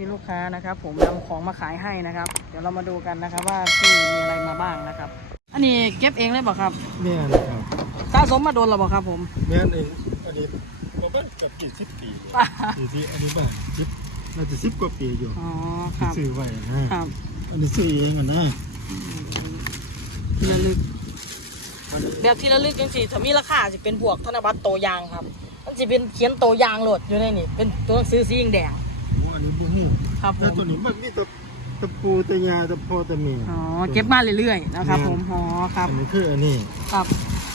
มีลูกค้านะครับ ผมนำของมาขายให้นะครับ เดี๋ยวเรามาดูกันนะครับ ว่าพี่มีอะไรมาบ้างนะครับ อันนี้เก็บเองเลยบอกครับแม่นะครับสะสมมาโดนหรอบอกครับ ผมแม่นเองอันนี้ผมว่ากับกี่สิบปีสี่สิอันนี้บ้างสิบน่าจะสิบกว่าปีอยู่อ๋อคที่รับซื้อไว้นะครับอันนี้ซื้อเองอะนะที่ระลึกแบบที่ระลึกจังสิถ้ามีราคาจะเป็นพวกธนบัตรโตวยางครับมันจะเป็นเขียนโตวยางโหลดอยู่ในนี่เป็นตัวหนังสือสีแดงโอ้อั นนี้บุ้งๆครับผแล้วมตัวนี้มันนี่ตะตะปูตะยาตะโพตะเมียอ๋อเก็บมาเรื่อยๆนะครับ ผมอ๋อครับอันนี้คืออันนี้ครับ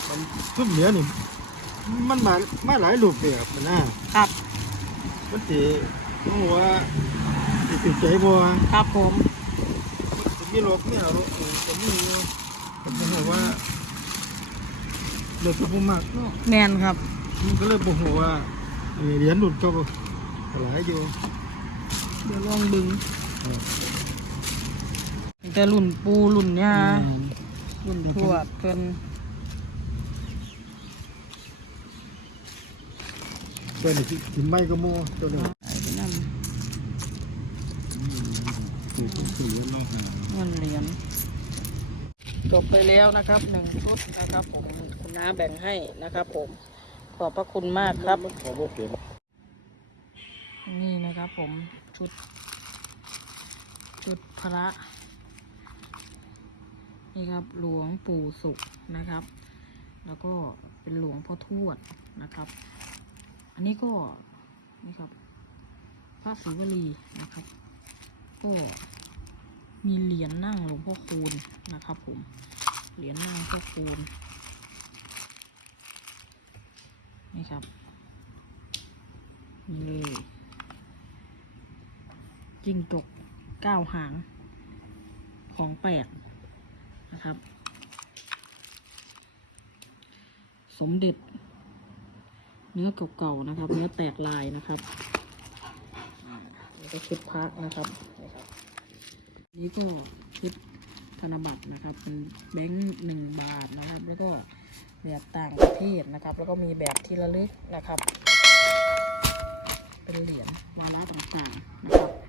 มันทุบเหลือนี่มันมามาหลายรูปแบบมันนะครับมันตีต้องบอกว่าสิติดใจบัวครับผมจะมีโรคไม่เอาโรคอื่นจะมีผมบอกว่าเดือดตัวผมมากเนาะแมนครับมันก็เลยบอกว่าเอ่อเหรียญหลุดก็หลายอยู่ เดี๋ยวลองดึงแต่รุ่นปูรุ่นเนี่ยรุ่นทวดเพิ่นตัวนี้กินไม่ก็โม่ตัวนี้ไอ้ที่นั่นสี่สี่มากเงินเหรียญจบไปแล้วนะครับหนึ่งชุดนะครับผมคุณน้าแบ่งให้นะครับผมขอบพระคุณมากครับมั นขอบอกเปลี่ยนนี่นะครับผมชุด ชุดพระ นี่ครับหลวงปู่สุขนะครับ แล้วก็เป็นหลวงพ่อทวดนะครับ อันนี้ก็นี่ครับพระศิวลีนะครับ ก็มีเหรียญนั่งหลวงพ่อคูณนะครับผมเหรียญนั่งพ่อคูณนี่ครับนี่เลย จิ้งจกเก้าหาง ของแปลกนะครับ สมเด็จ เนื้อเก่าๆนะครับ เนื้อแตกลายนะครับแล้วก็ชุดพักนะครับนี่ครับนี่ก็ชุดธนบัตรนะครับเป็นแบงค์หนึ่งบาทนะครับ แล้วก็แบบต่างประเทศนะครับ แล้วก็มีแบบที่ระลึกนะครับ เป็นเหรียญวาระต่างๆนะครับ